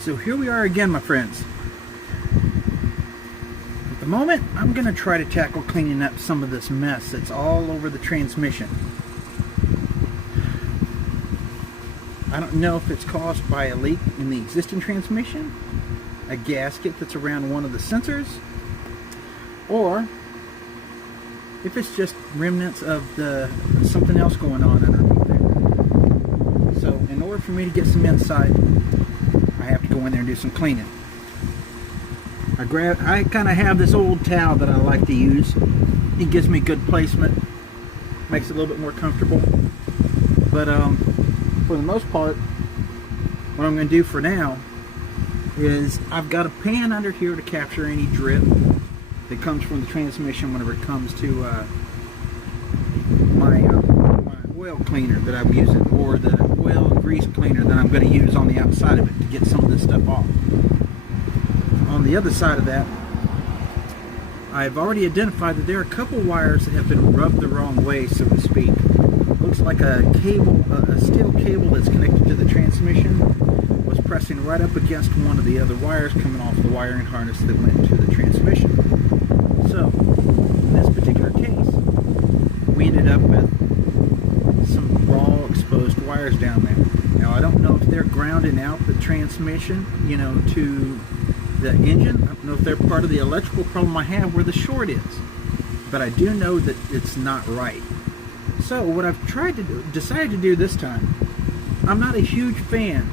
So here we are again, my friends. At the moment, I'm going to try to tackle cleaning up some of this mess that's all over the transmission. I don't know if it's caused by a leak in the existing transmission, a gasket that's around one of the sensors, or if it's just remnants of something else going on underneath there. So in order for me to get some insight, I have to go in there and do some cleaning. I kind of have this old towel that I like to use. It gives me good placement, makes it a little bit more comfortable. But for the most part, what I'm going to do for now is I've got a pan under here to capture any drip that comes from the transmission whenever it comes to my oil cleaner that I'm using, or the oil and grease cleaner that I'm going to use on the outside of it to get some of this stuff off. On the other side of that, I've already identified that there are a couple wires that have been rubbed the wrong way, so to speak. Looks like a cable, a steel cable that's connected to the transmission was pressing right up against one of the other wires coming off the wiring harness that went to the transmission. So, in this particular case, we ended up with some raw exposed wires down there. Now, I don't know if they're grounding out the transmission, you know, to the engine. I don't know if they're part of the electrical problem I have where the short is. But I do know that it's not right. So, what I've decided to do this time, I'm not a huge fan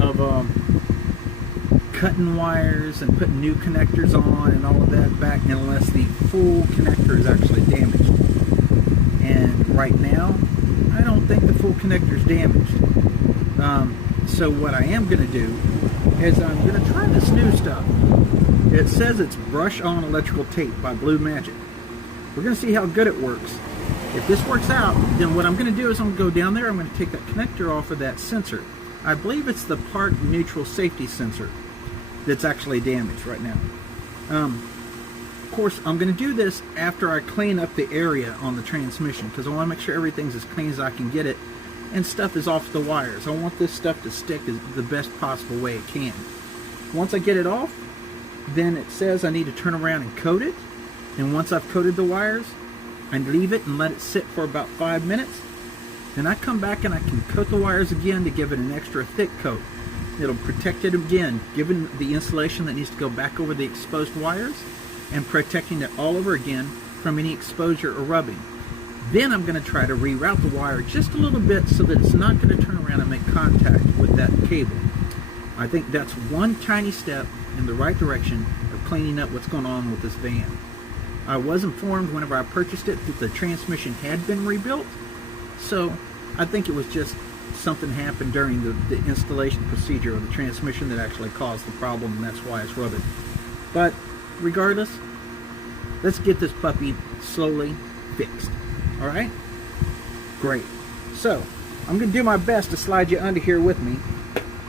of cutting wires and putting new connectors on and all of that back unless the full connector is actually damaged. And right now, I don't think the full connector is damaged. So what I am going to do is I'm going to try this new stuff. It says it's brush on electrical tape by Blue Magic. We're going to see how good it works. If this works out, then what I'm going to do is I'm going to go down there, I'm going to take that connector off of that sensor. I believe it's the part neutral safety sensor that's actually damaged right now. Of course, I'm going to do this after I clean up the area on the transmission, because I want to make sure everything's as clean as I can get it and stuff is off the wires. I want this stuff to stick the best possible way it can. Once I get it off, then it says I need to turn around and coat it. And once I've coated the wires, I leave it and let it sit for about 5 minutes. Then I come back and I can coat the wires again to give it an extra thick coat. It'll protect it again, given the insulation that needs to go back over the exposed wires, and protecting it all over again from any exposure or rubbing. Then I'm going to try to reroute the wire just a little bit so that it's not going to turn around and make contact with that cable. I think that's one tiny step in the right direction of cleaning up what's going on with this van. I was informed whenever I purchased it that the transmission had been rebuilt, so I think it was just something happened during the installation procedure of the transmission that actually caused the problem, and that's why it's rubbing. But regardless, let's get this puppy slowly fixed. Alright? Great. So, I'm going to do my best to slide you under here with me,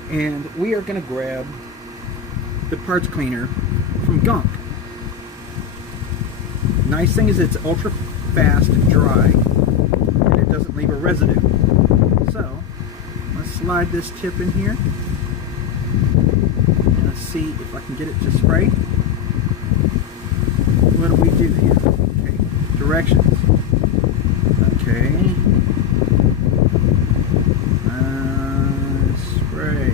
and we are going to grab the parts cleaner from Gunk. Nice thing is it's ultra fast and dry, and it doesn't leave a residue. So, let's slide this tip in here, and let's see if I can get it to spray. What do we do here? Okay, directions. Okay, spray.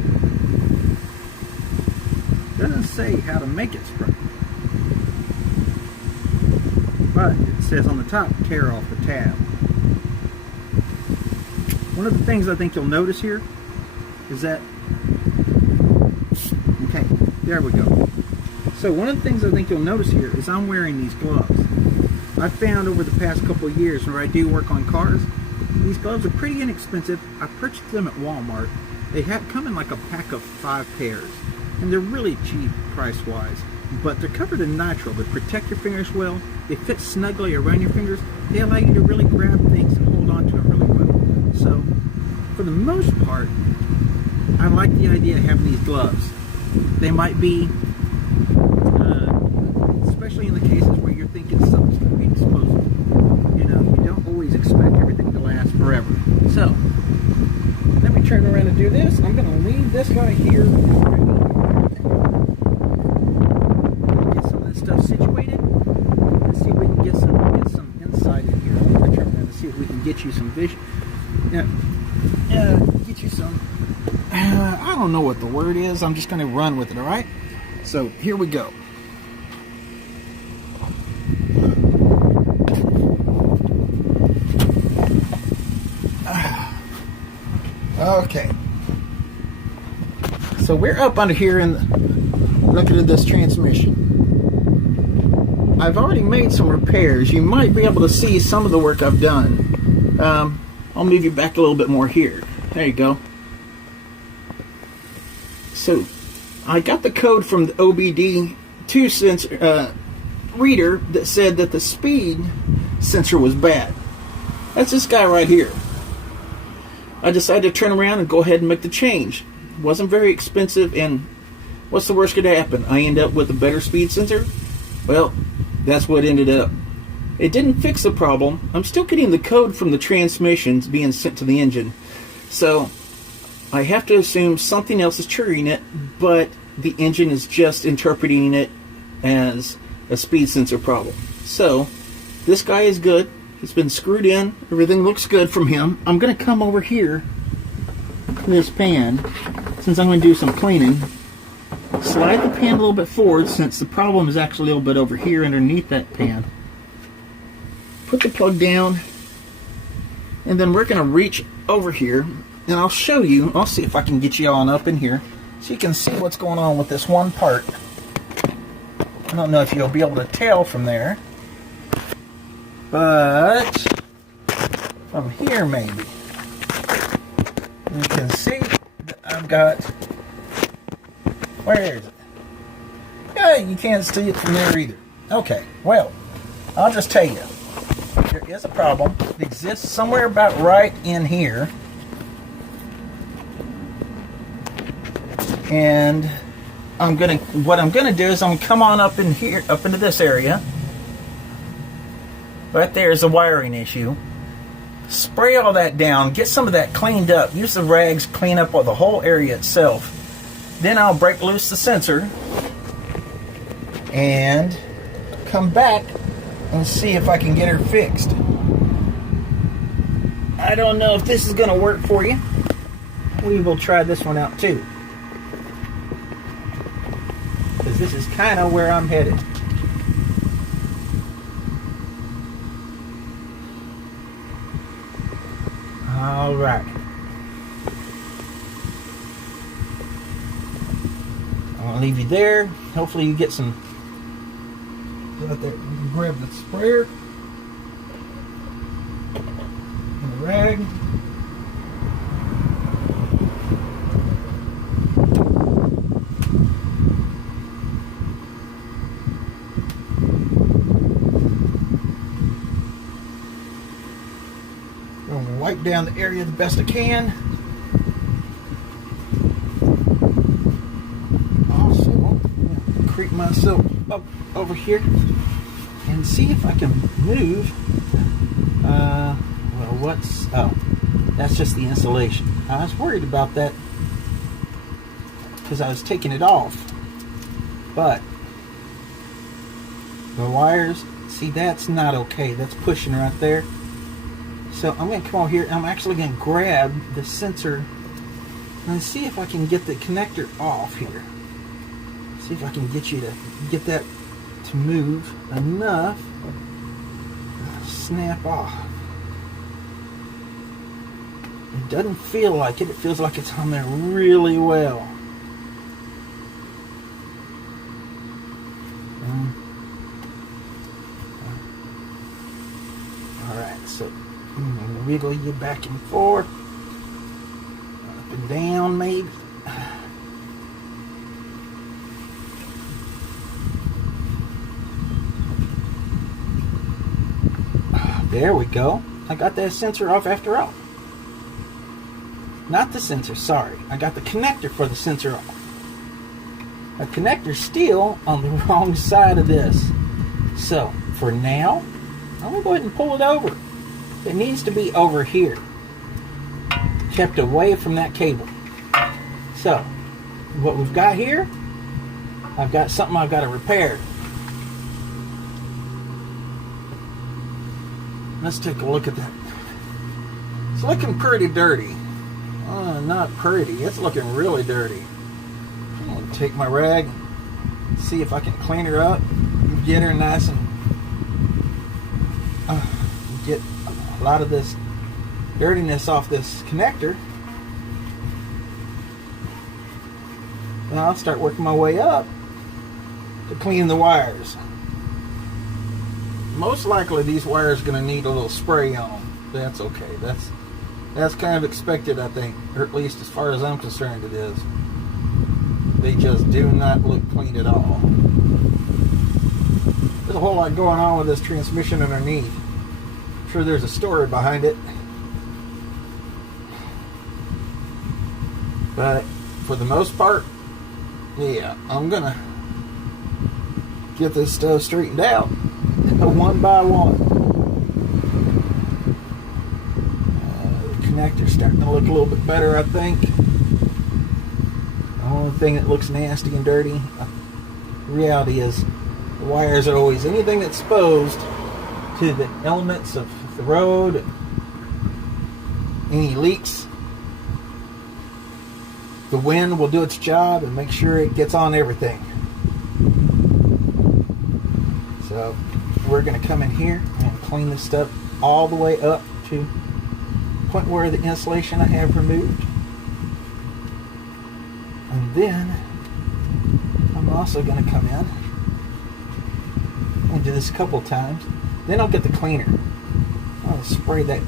Doesn't say how to make it spray, but it says on the top, tear off the tab. One of the things I think you'll notice here is that, okay, there we go. So one of the things I think you'll notice here is I'm wearing these gloves. I found over the past couple of years where I do work on cars, these gloves are pretty inexpensive. I purchased them at Walmart. They come in like a pack of 5 pairs, and they're really cheap price-wise. But they're covered in nitrile. They protect your fingers well. They fit snugly around your fingers. They allow you to really grab things and hold on to them really well. So, for the most part, I like the idea of having these gloves. They might be, especially in the cases where you're thinking something's going to be disposable. You know, you don't always expect everything to last forever. So, let me turn around and do this. I'm going to leave this guy here get you some vision. Get you some. I don't know what the word is. I'm just going to run with it. All right. So here we go. Okay. So we're up under here and looking at this transmission. I've already made some repairs. You might be able to see some of the work I've done. I'll move you back a little bit more here. There you go. So I got the code from the OBD2 sensor reader that said that the speed sensor was bad. That's this guy right here. I decided to turn around and go ahead and make the change. It wasn't very expensive, and what's the worst could happen? I end up with a better speed sensor? Well, that's what ended up. It didn't fix the problem. I'm still getting the code from the transmissions being sent to the engine. So I have to assume something else is triggering it, but the engine is just interpreting it as a speed sensor problem. So this guy is good. He's been screwed in. Everything looks good from him. I'm going to come over here to this pan, since I'm going to do some cleaning. Slide the pan a little bit forward, since the problem is actually a little bit over here underneath that pan. Put the plug down, and then we're going to reach over here, and I'll show you. I'll see if I can get you on up in here so you can see what's going on with this one part. I don't know if you'll be able to tell from there, but from here maybe you can see that I've got, where is it? Yeah, you can't see it from there either. Okay, well, I'll just tell you, there is a problem. It exists somewhere about right in here, and what I'm gonna do is I'm gonna come on up in here, up into this area. Right there is a wiring issue. Spray all that down, get some of that cleaned up. Use the rags, clean up all the whole area itself. Then I'll break loose the sensor and come back and see if I can get her fixed. I don't know if this is going to work for you. We will try this one out too, because this is kind of where I'm headed. All right. I'll leave you there. Hopefully you get some. Out there, grab the sprayer and the rag. I'm gonna wipe down the area the best I can. Also, I'm gonna creep myself up over here and see if I can move. Well, that's just the insulation. I was worried about that because I was taking it off, but the wires, see, that's not okay. That's pushing right there. So I'm going to come over here and I'm actually going to grab the sensor and see if I can get the connector off here. See if I can get you to get that to move enough. Snap off. It doesn't feel like it. It feels like it's on there really well. Alright, so I'm going to wiggle you back and forth. Up and down maybe. There we go. I got that sensor off after all. Not the sensor, sorry. I got the connector for the sensor off. The connector's still on the wrong side of this. So, for now, I'm going to go ahead and pull it over. It needs to be over here. Kept away from that cable. So, what we've got here, I've got something I've got to repair. Let's take a look at that. It's looking pretty dirty. Not pretty. It's looking really dirty. I'm going to take my rag, see if I can clean her up, get her nice and get a lot of this dirtiness off this connector. Then I'll start working my way up to clean the wires. Most likely these wires are going to need a little spray on them. That's okay. That's kind of expected, I think, or at least as far as I'm concerned it is. They just do not look clean at all. There's a whole lot going on with this transmission underneath. I'm sure there's a story behind it. But for the most part, yeah, I'm gonna get this stuff straightened out one by one. The connector's starting to look a little bit better, I think. The only thing that looks nasty and dirty, the reality is the wires are always anything that's exposed to the elements of the road, any leaks. The wind will do its job and make sure it gets on everything. So we're going to come in here and clean this stuff all the way up to the point where the insulation I have removed. And then I'm also going to come in and do this a couple of times. Then I'll get the cleaner. I'll spray that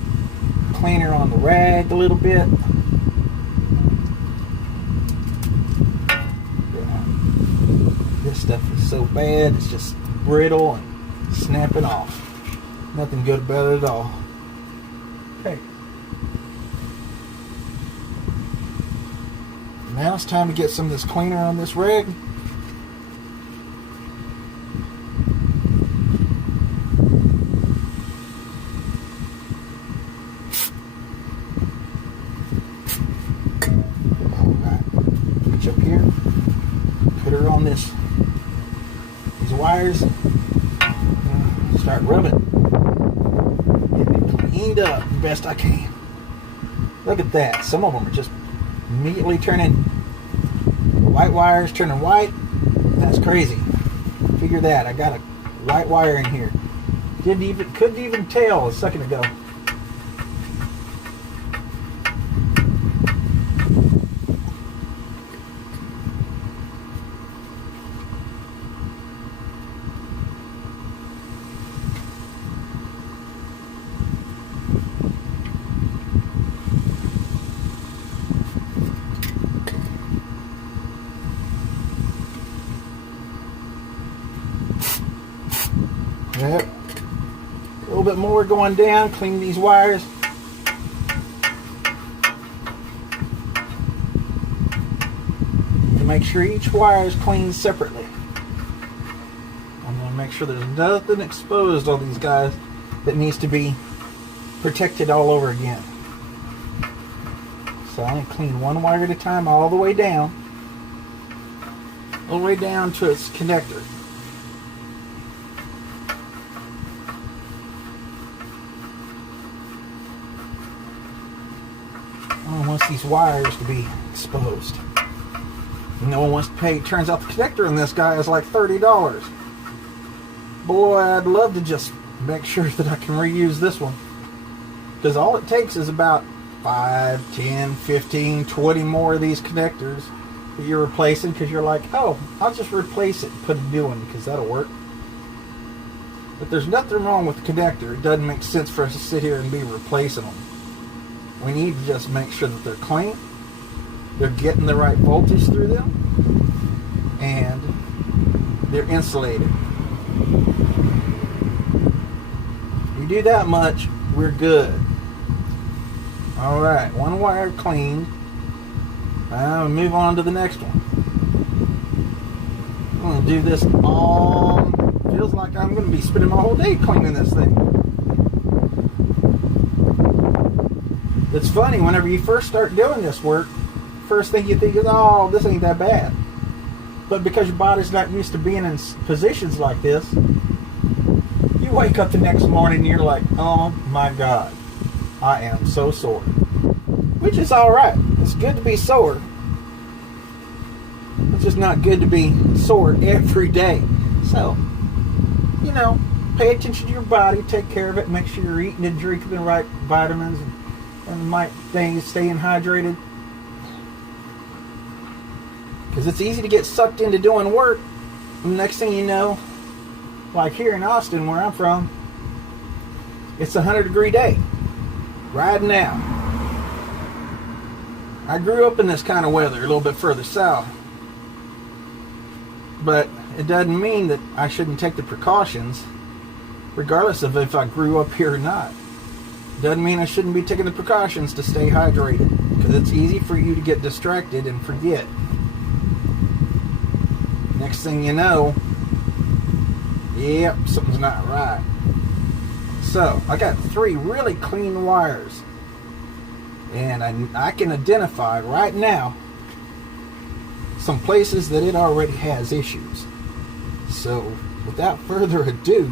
cleaner on the rag a little bit. This stuff is so bad, it's just brittle and snapping off. Nothing good about it at all. Okay. Now it's time to get some of this cleaner on this rag. Alright. Reach up here. Put her on these wires. Start rubbing. Get it cleaned up the best I can. Look at that. Some of them are just immediately turning, the white wires turning white. That's crazy. Figure that. I got a white wire in here. Couldn't even tell a second ago. Yep. A little bit more going down, clean these wires. To make sure each wire is cleaned separately. I'm going to make sure there's nothing exposed on these guys that needs to be protected all over again. So I'm going to clean one wire at a time all the way down. All the way down to its connector. No one wants these wires to be exposed. No one wants to pay. Turns out the connector in this guy is like $30. Boy, I'd love to just make sure that I can reuse this one. Because all it takes is about 5, 10, 15, 20 more of these connectors that you're replacing, because you're like, oh, I'll just replace it and put a new one because that'll work. But there's nothing wrong with the connector. It doesn't make sense for us to sit here and be replacing them. We need to just make sure that they're clean, they're getting the right voltage through them, and they're insulated. We do that much, we're good. Alright, one wire cleaned. I'll move on to the next one. I'm going to do this all. Feels like I'm going to be spending my whole day cleaning this thing. It's funny, whenever you first start doing this work, first thing you think is, oh, this ain't that bad. But because your body's not used to being in positions like this, you wake up the next morning and you're like, oh my God, I am so sore. Which is alright. It's good to be sore. It's just not good to be sore every day. So, you know, pay attention to your body, take care of it, make sure you're eating and drinking the right vitamins and the right things, staying hydrated. Because it's easy to get sucked into doing work. And the next thing you know, like here in Austin, where I'm from, it's a 100-degree day. Right now. I grew up in this kind of weather a little bit further south. But it doesn't mean that I shouldn't take the precautions, regardless of if I grew up here or not. Doesn't mean I shouldn't be taking the precautions to stay hydrated, because it's easy for you to get distracted and forget. Next thing you know, yep, something's not right. So, I got 3 really clean wires, and I can identify right now some places that it already has issues. So, without further ado,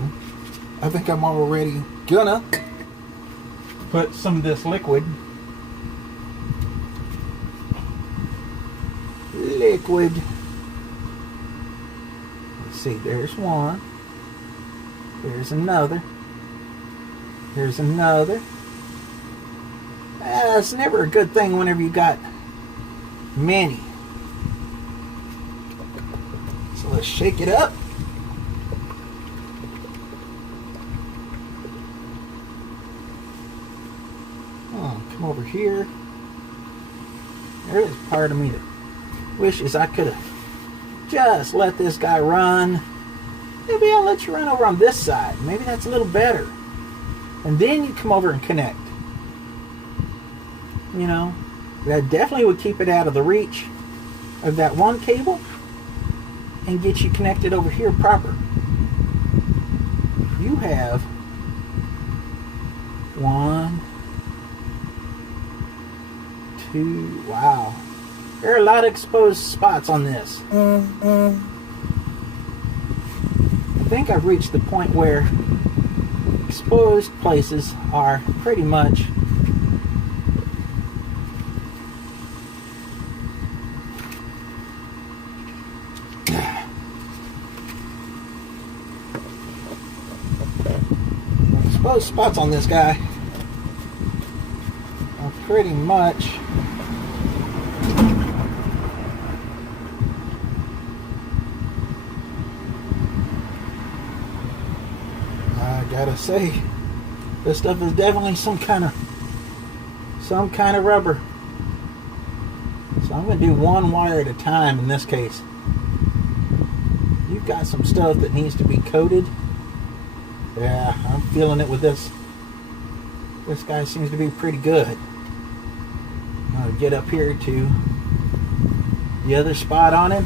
I think I'm already gonna put some of this liquid Let's see, there's one, there's another, here's another. It's never a good thing whenever you got many. So let's shake it up. Come over here. There's part of me that wishes I could have just let this guy run. Maybe I'll let you run over on this side. Maybe that's a little better. And then you come over and connect. You know, that definitely would keep it out of the reach of that one cable and get you connected over here proper. You have 1, 2, wow. There are a lot of exposed spots on this. I think I've reached the point where exposed places are pretty much exposed spots on this guy are pretty much gotta say, this stuff is definitely some kind of rubber. So I'm gonna do one wire at a time in this case. You've got some stuff that needs to be coated. Yeah, I'm feeling it with this. This guy seems to be pretty good. I'll get up here to the other spot on him.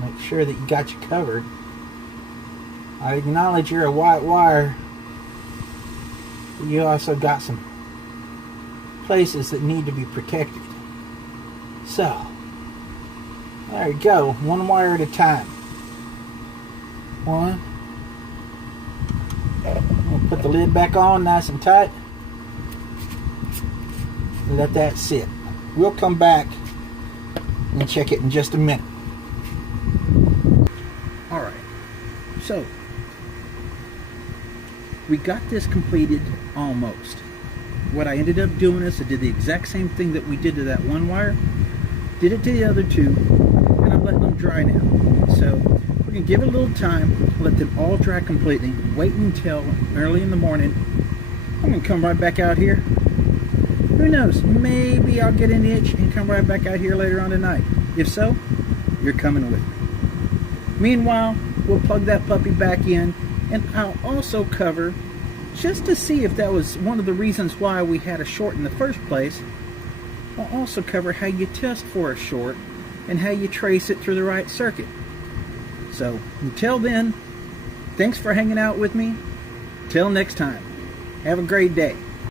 Make sure that you got you covered. I acknowledge you're a white wire, but you also got some places that need to be protected. So, there you go, one wire at a time. One. We'll put the lid back on nice and tight. And let that sit. We'll come back and check it in just a minute. Alright, so we got this completed almost. What I ended up doing is I did the exact same thing that we did to that one wire, did it to the other two, and I'm letting them dry now. So we're going to give it a little time, let them all dry completely, wait until early in the morning. I'm going to come right back out here. Who knows, maybe I'll get an itch and come right back out here later on tonight. If so, you're coming with me. Meanwhile, we'll plug that puppy back in, and I'll also cover, just to see if that was one of the reasons why we had a short in the first place, I'll also cover how you test for a short and how you trace it through the right circuit. So, until then, thanks for hanging out with me. Till next time, have a great day.